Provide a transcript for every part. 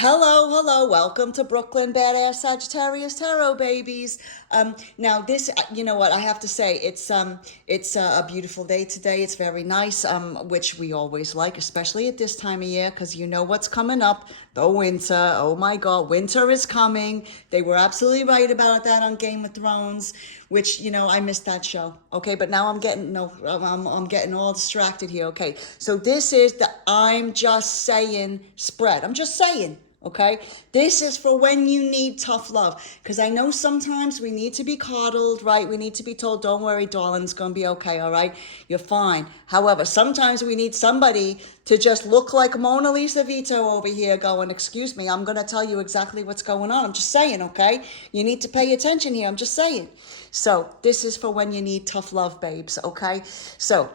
Hello, hello. Welcome to Brooklyn Badass Sagittarius Tarot, babies. Now this, you know what I have to say, it's a beautiful day today. It's very nice, which we always like, especially at this time of year, because you know what's coming up, the winter. Oh my God, winter is coming. They were absolutely right about that on Game of Thrones, which, I missed that show. Okay, but now I'm getting, no, I'm getting all distracted here. Okay, so this is the I'm just saying spread. I'm just saying. Okay, this is for when you need tough love, because I know sometimes we need to be coddled, right? We need to be told, don't worry, darling, it's gonna be okay. All right, you're fine. However, sometimes we need somebody to just look like Mona Lisa Vito over here going, excuse me, I'm gonna tell you exactly what's going on. I'm just saying. Okay, you need to pay attention here. I'm just saying. So this is for when you need tough love, babes. Okay, so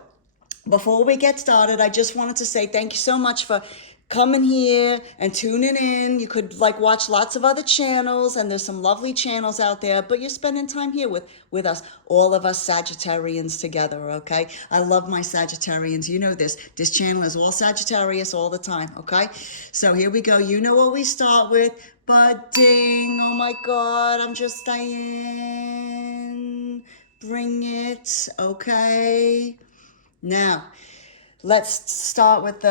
before we get started, I just wanted to say thank you so much for coming here and tuning in. You could watch lots of other channels, and there's some lovely channels out there, but you're spending time here with us, all of us Sagittarians together. Okay, I love my Sagittarians. You know this channel is all Sagittarius all the time. Okay, so here we go. You know what we start with? Budding. Oh my God, I'm just saying, bring it. Okay, now let's start with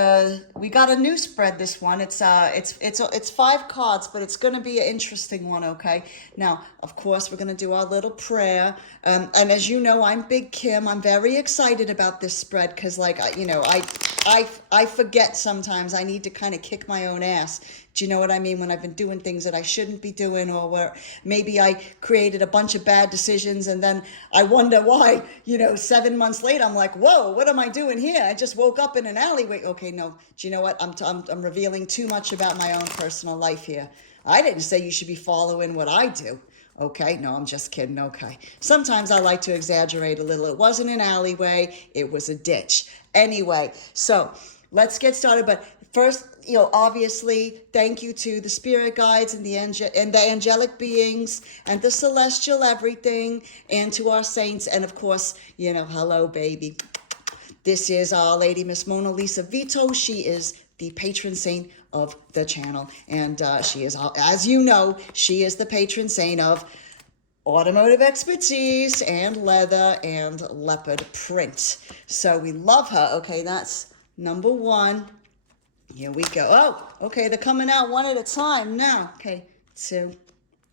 we got a new spread. This one, it's 5 cards, but it's going to be an interesting one. Okay, now of course we're going to do our little prayer, and as you know, I'm Big Kim. I'm very excited about this spread because I forget sometimes. I need to kind of kick my own ass. Do you know what I mean? When I've been doing things that I shouldn't be doing, or where maybe I created a bunch of bad decisions, and then I wonder why, 7 months later, I'm like, whoa, what am I doing here? I just woke up in an alleyway. Okay, no, do you know what? I'm revealing too much about my own personal life here. I didn't say you should be following what I do. Okay, no, I'm just kidding. Okay, sometimes I like to exaggerate a little. It wasn't an alleyway, it was a ditch. Anyway, so let's get started. But first, obviously, thank you to the spirit guides and the angelic beings and the celestial everything, and to our saints, and of course, hello, baby. This is Our Lady Miss Mona Lisa Vito. She is the patron saint of the channel, and she is, as you know, she is the patron saint of automotive expertise and leather and leopard print. So we love her. Okay, that's number one. Here we go. Oh, okay, they're coming out one at a time now. Okay, 2.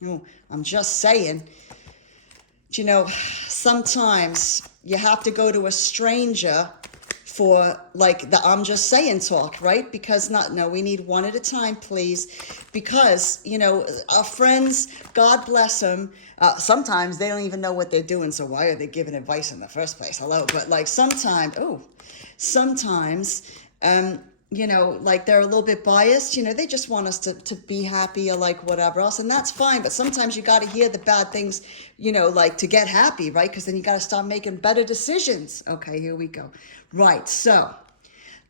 Oh, I'm just saying. Sometimes you have to go to a stranger for the I'm just saying talk, right? Because we need one at a time, please. Because, our friends, God bless them, sometimes they don't even know what they're doing, so why are they giving advice in the first place? Hello. But sometimes, they're a little bit biased, they just want us to be happy or whatever else, and that's fine. But sometimes you got to hear the bad things, to get happy, right? Because then you got to start making better decisions. Okay, here we go. Right, so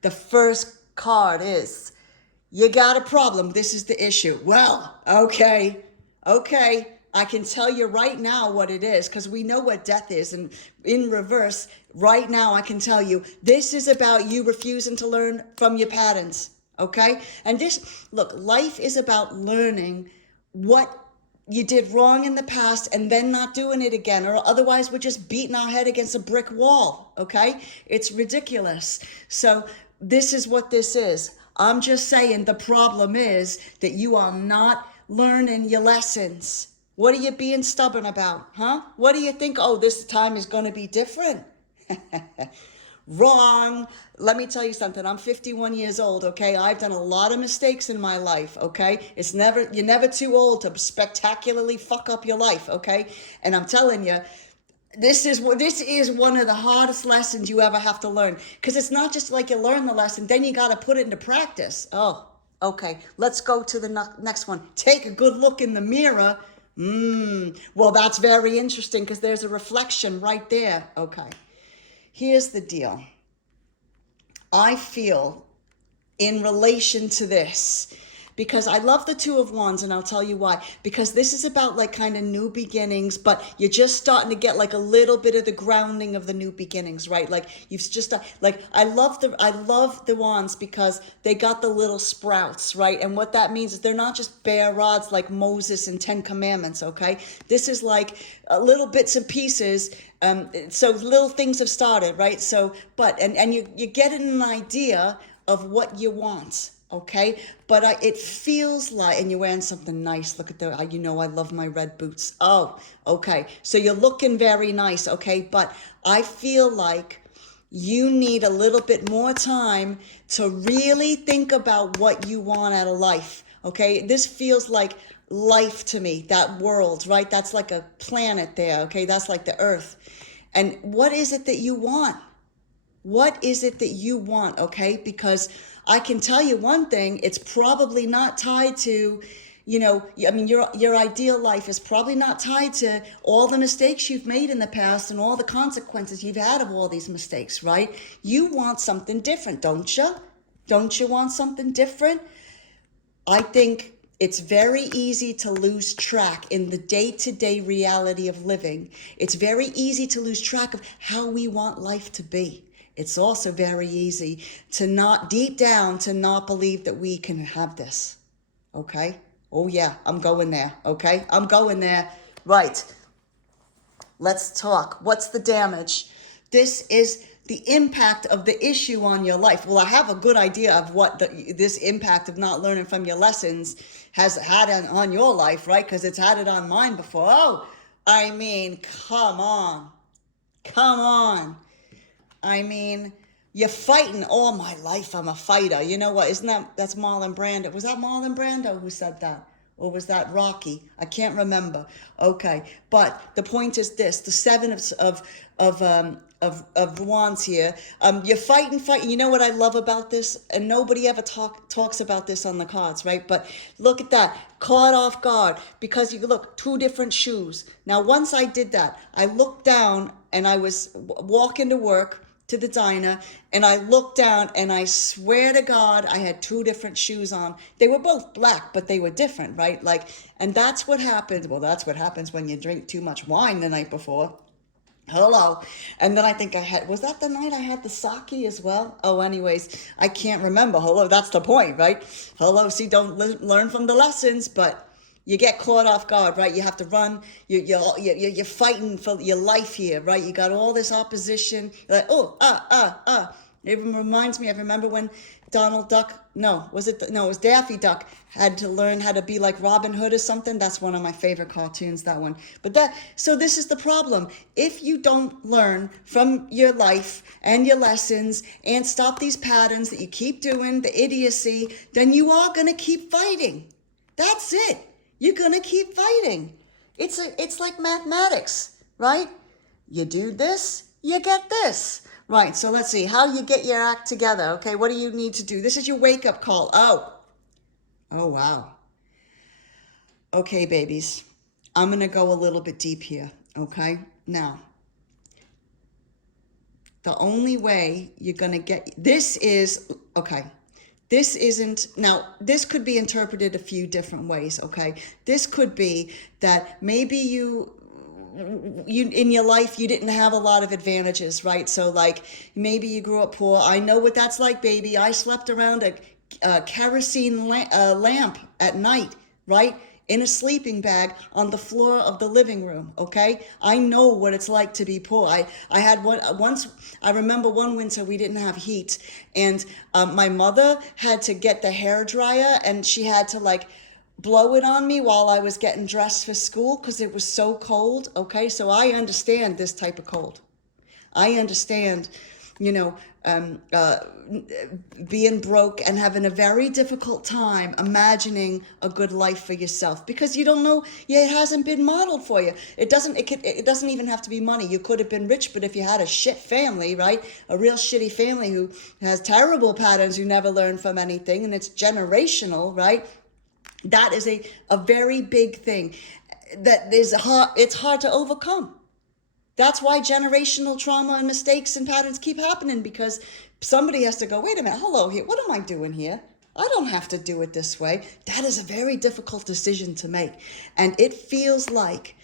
the first card is, you got a problem. This is the issue. Well, okay. I can tell you right now what it is, because we know what death is. And in reverse, right now, I can tell you, this is about you refusing to learn from your patterns, okay? And look, life is about learning what you did wrong in the past and then not doing it again, or otherwise we're just beating our head against a brick wall, okay? It's ridiculous. So this is what this is. I'm just saying, the problem is that you are not learning your lessons. What are you being stubborn about, huh? What do you think? Oh, this time is going to be different. Wrong. Let me tell you something. I'm 51 years old, okay? I've done a lot of mistakes in my life, okay? You're never too old to spectacularly fuck up your life, okay? And I'm telling you, this is one of the hardest lessons you ever have to learn, because it's not just like you learn the lesson, then you got to put it into practice. Oh, okay. Let's go to the next one. Take a good look in the mirror. Well, that's very interesting, because there's a reflection right there. Okay. Here's the deal. I feel in relation to this, because I love the Two of Wands, and I'll tell you why. Because this is about like kind of new beginnings, but you're just starting to get like a little bit of the grounding of the new beginnings, right? Like you've just like I love the wands because they got the little sprouts, right? And what that means is they're not just bare rods like Moses and 10 Commandments, okay? This is like little bits and pieces. So little things have started, right? So, but and you get an idea of what you want, okay? But it feels like, and you're wearing something nice. Look at the, you know, I love my red boots. Oh, okay. So you're looking very nice, okay? But I feel like you need a little bit more time to really think about what you want out of life, okay? This feels like life to me, that world, right? That's like a planet there, okay? That's like the earth. And what is it that you want? What is it that you want, okay? Because I can tell you one thing, it's probably not tied to, you know, I mean, your ideal life is probably not tied to all the mistakes you've made in the past and all the consequences you've had of all these mistakes, right? You want something different, don't you? Don't you want something different? I think it's very easy to lose track in the day-to-day reality of living. It's very easy to lose track of how we want life to be. It's also very easy to not, deep down, to not believe that we can have this, okay? Oh yeah, I'm going there, okay? I'm going there. Right, let's talk. What's the damage? This is the impact of the issue on your life. Well, I have a good idea of what this impact of not learning from your lessons has had on your life, right? Because it's had it on mine before. Oh, I mean, come on. Come on. I mean, you're fighting all my life. I'm a fighter. You know what? That's Marlon Brando. Was that Marlon Brando who said that? Or was that Rocky? I can't remember. Okay. But the point is this, the seven of wands here. You're fighting. You know what I love about this? And nobody ever talks about this on the cards, right? But look at that. Caught off guard because you look, two different shoes. Now, once I did that, I looked down and I was walking to work, to the diner, and I looked down and I swear to God, I had two different shoes on. They were both black, but they were different, right? Like, and that's what happens. Well, that's what happens when you drink too much wine the night before. Hello. And then I think was that the night I had the sake as well? Oh, anyways, I can't remember. Hello, that's the point, right? Hello, see, don't learn from the lessons, but you get caught off guard, right? You have to run. You're fighting for your life here, right? You got all this opposition. You're like, oh. It even reminds me, I remember when Donald Duck, it was Daffy Duck had to learn how to be like Robin Hood or something. That's one of my favorite cartoons, that one. So this is the problem. If you don't learn from your life and your lessons and stop these patterns that you keep doing, the idiocy, then you are going to keep fighting. That's it. You're going to keep fighting. It's like mathematics, right? You do this, you get this. Right, so let's see how you get your act together. Okay, what do you need to do? This is your wake-up call. Oh, wow. Okay, babies, I'm going to go a little bit deep here, okay? Now, the only way you're going to get, this could be interpreted a few different ways, okay? This could be that maybe you in your life, you didn't have a lot of advantages, right? So like maybe you grew up poor. I know what that's like, baby. I slept around a kerosene lamp at night, right? In a sleeping bag on the floor of the living room, okay? I know what it's like to be poor. I had I remember one winter we didn't have heat, and my mother had to get the hair dryer, and she had to like blow it on me while I was getting dressed for school because it was so cold, okay? So I understand this type of cold. I understand, being broke and having a very difficult time imagining a good life for yourself because you don't know, it hasn't been modeled for you. It doesn't even have to be money. You could have been rich, but if you had a shit family, right? A real shitty family who has terrible patterns, who never learn from anything, and it's generational, right? That is a very big thing that is hard. It's hard to overcome. That's why generational trauma and mistakes and patterns keep happening, because somebody has to go, wait a minute, hello here. What am I doing here? I don't have to do it this way. That is a very difficult decision to make. And it feels like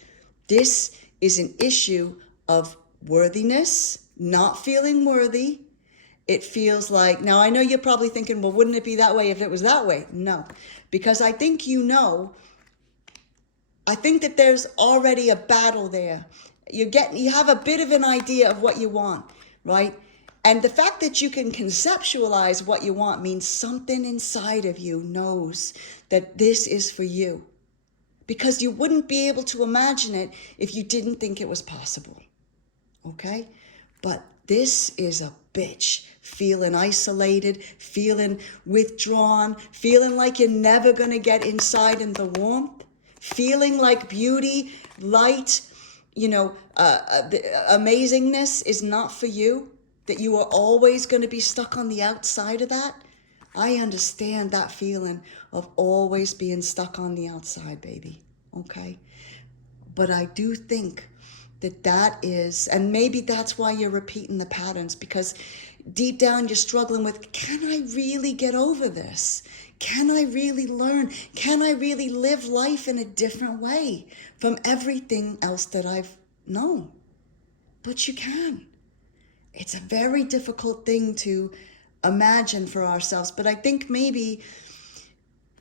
this is an issue of worthiness, not feeling worthy. It feels like, now I know you're probably thinking, well, wouldn't it be that way if it was that way? No, because I think I think that there's already a battle there. You have a bit of an idea of what you want, right? And the fact that you can conceptualize what you want means something inside of you knows that this is for you. Because you wouldn't be able to imagine it if you didn't think it was possible. Okay? But this is a bitch. Feeling isolated, feeling withdrawn, feeling like you're never going to get inside in the warmth, feeling like beauty, light, amazingness is not for you, that you are always going to be stuck on the outside of that. I understand that feeling of always being stuck on the outside, baby. Okay? But I do think that is, and maybe that's why you're repeating the patterns, because deep down you're struggling with, can I really get over this? Can I really learn? Can I really live life in a different way from everything else that I've known? But you can. It's a very difficult thing to imagine for ourselves, but I think maybe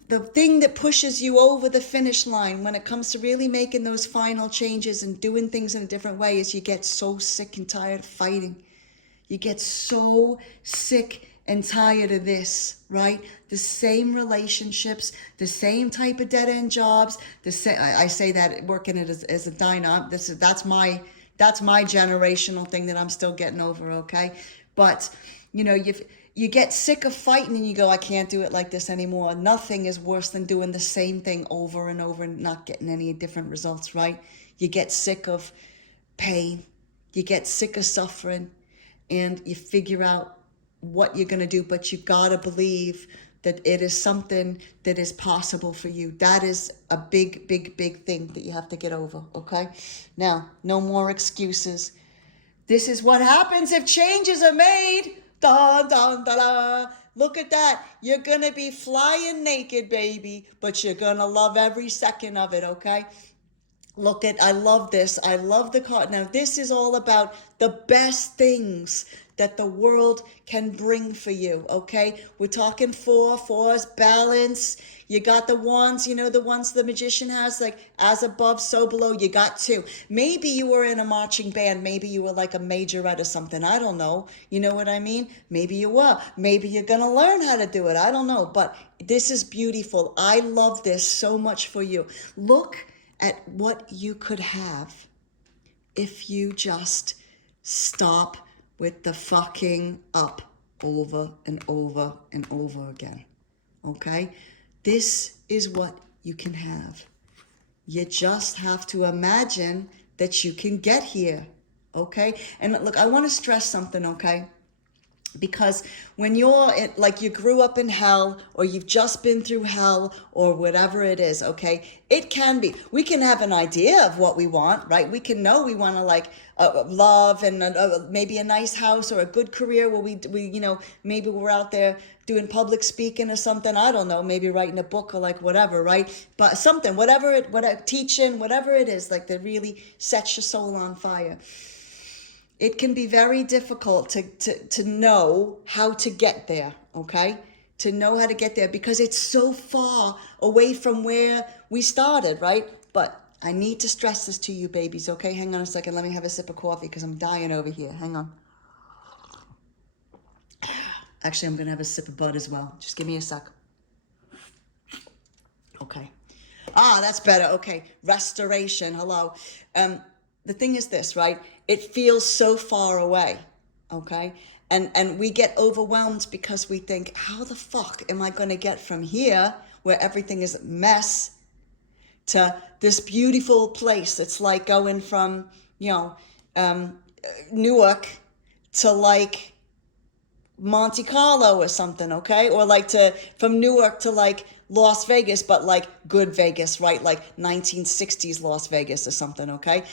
the thing that pushes you over the finish line when it comes to really making those final changes and doing things in a different way is you get so sick and tired of fighting. You get so sick and tired of this, right? The same relationships, the same type of dead-end jobs. I say that working it as a diner. That's my generational thing that I'm still getting over, okay? But, you get sick of fighting and you go, I can't do it like this anymore. Nothing is worse than doing the same thing over and over and not getting any different results, right? You get sick of pain. You get sick of suffering. And you figure out what you're going to do. But you got to believe that it is something that is possible for you. That is a big, big, big thing that you have to get over, okay? Now, no more excuses. This is what happens if changes are made. Da, da, da, da. Look at that. You're going to be flying naked, baby, but you're going to love every second of it, okay? I love this. I love the card. Now, this is all about the best things that the world can bring for you, okay? We're talking fours, balance. You got the wands, the ones the magician has, like as above, so below. You got two. Maybe you were in a marching band. Maybe you were like a majorette or something. I don't know. You know what I mean? Maybe you were. Maybe you're going to learn how to do it. I don't know. But this is beautiful. I love this so much for you. Look at what you could have if you just stop with the fucking up over and over and over again. Okay? This is what you can have. You just have to imagine that you can get here. Okay? And look, I want to stress something, okay? Because when you're like you grew up in hell or you've just been through hell or whatever it is, okay, it can be. We can have an idea of what we want, right? We can know we want to love and maybe a nice house or a good career where we maybe we're out there doing public speaking or something. I don't know, maybe writing a book or like whatever, right? But something, whatever teaching, whatever it is, like that really sets your soul on fire. It can be very difficult to know how to get there, okay? To know how to get there because it's so far away from where we started, right? But I need to stress this to you, babies, okay? Hang on a second. Let me have a sip of coffee because I'm dying over here. Hang on. Actually, I'm going to have a sip of bud as well. Just give me a sec. Okay. That's better. Okay. Restoration. Hello. The thing is this, right? It feels so far away, okay? And we get overwhelmed because we think, how the fuck am I going to get from here, where everything is a mess, to this beautiful place that's like going from, Newark to like Monte Carlo or something, okay? Or like from Newark to like Las Vegas, but like good Vegas, right? Like 1960s Las Vegas or something, okay?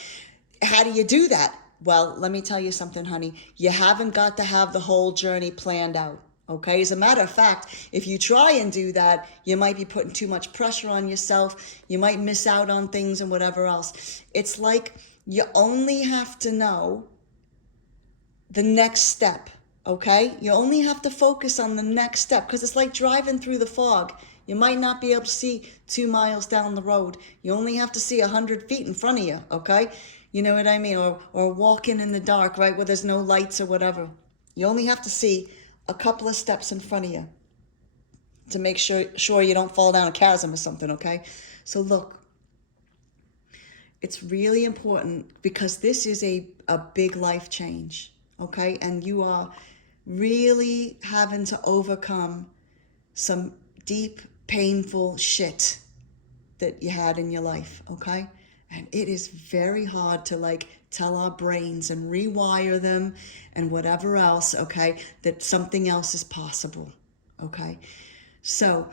How do you do that? Well, let me tell you something, honey. You haven't got to have the whole journey planned out, Okay, as a matter of fact, if you try and do that, you might be putting too much pressure on yourself. You might miss out on things and whatever else. It's like you only have to know the next step, okay? You only have to focus on the next step, because it's like driving through the fog. You might not be able to see 2 miles down the road. You only have to see 100 feet in front of you, okay? You know what I mean? Or walking in the dark, right, where there's no lights or whatever. You only have to see a couple of steps in front of you to make sure you don't fall down a chasm or something, okay? So look, it's really important, because this is a big life change, okay? And you are really having to overcome some deep, painful shit that you had in your life, okay? And it is very hard to like tell our brains and rewire them and whatever else, okay, that something else is possible, okay? So,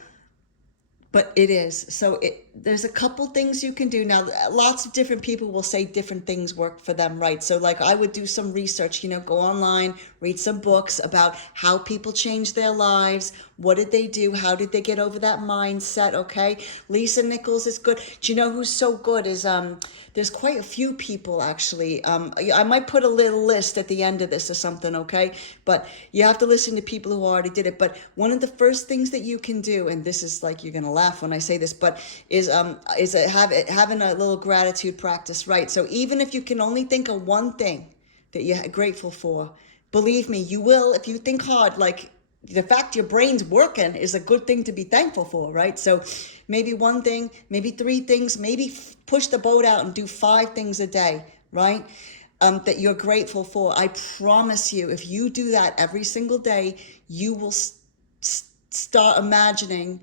but it is. So there's a couple things you can do. Now, lots of different people will say different things work for them, right? So like I would do some research, go online, read some books about how people change their lives. What did they do? How did they get over that mindset? Okay. Lisa Nichols is good. Do you know who's so good is, there's quite a few people actually. I might put a little list at the end of this or something, okay? But you have to listen to people who already did it. But one of the first things that you can do, and this is like, you're gonna laugh when I say this, but is having a little gratitude practice, right? So even if you can only think of one thing that you're grateful for, believe me, you will, if you think hard, like the fact your brain's working is a good thing to be thankful for, right? So maybe one thing, maybe 3 things, maybe push the boat out and do 5 things a day, right? That you're grateful for. I promise you, if you do that every single day, you will start imagining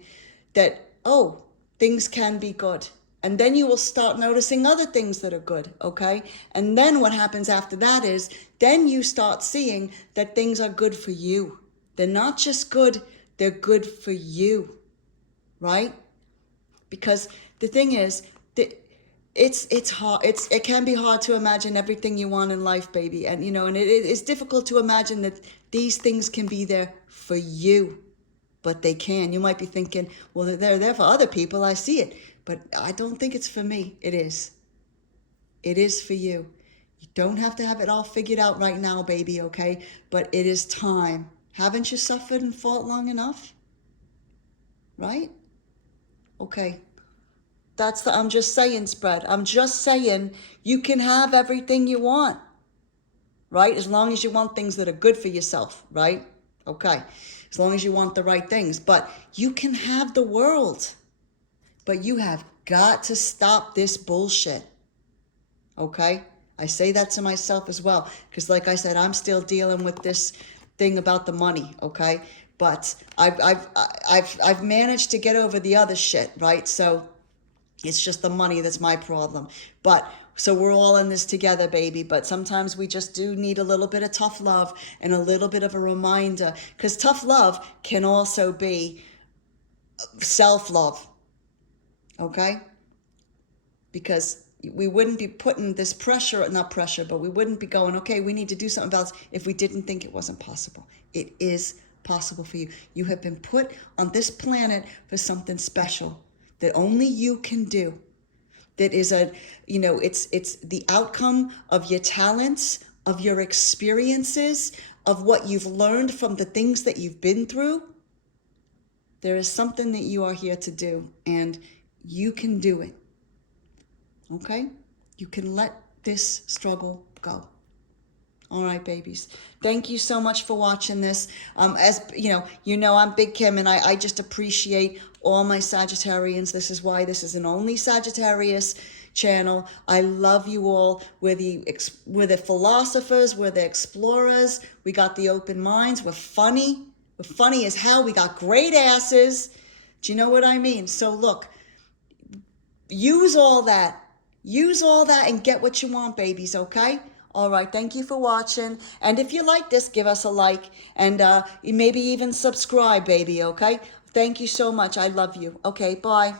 that, oh, things can be good. And then you will start noticing other things that are good, okay? And then what happens after that is, then you start seeing that things are good for you. They're not just good, they're good for you, right? Because the thing is, it's hard. It can be hard to imagine everything you want in life, baby. And, and it's difficult to imagine that these things can be there for you, but they can. You might be thinking, well, they're there for other people. I see it, but I don't think it's for me. It is. It is for you. You don't have to have it all figured out right now, baby, okay? But it is time. Haven't you suffered and fought long enough? Right? Okay. That's the I'm just saying spread. I'm just saying you can have everything you want, right? As long as you want things that are good for yourself, right? Okay. As long as you want the right things. But you can have the world. But you have got to stop this bullshit. Okay? I say that to myself as well. Because like I said, I'm still dealing with this thing about the money, okay? But I've managed to get over the other shit, right? So it's just the money that's my problem. But so we're all in this together, baby. But sometimes we just do need a little bit of tough love and a little bit of a reminder, because tough love can also be self-love, okay? Because we wouldn't be putting this pressure, not pressure, but we wouldn't be going, okay, we need to do something about this if we didn't think it wasn't possible. It is possible for you. You have been put on this planet for something special that only you can do. That is it's the outcome of your talents, of your experiences, of what you've learned from the things that you've been through. There is something that you are here to do, and you can do it. Okay? You can let this struggle go. All right, babies. Thank you so much for watching this. As I'm Big Kim, and I just appreciate all my Sagittarians. This is why this is an only Sagittarius channel. I love you all. We're the philosophers. We're the explorers. We got the open minds. We're funny. We're funny as hell. We got great asses. Do you know what I mean? So look, use all that. Use all that and get what you want, babies, okay? All right, thank you for watching. And if you like this, give us a like and maybe even subscribe, baby, okay? Thank you so much. I love you. Okay, bye.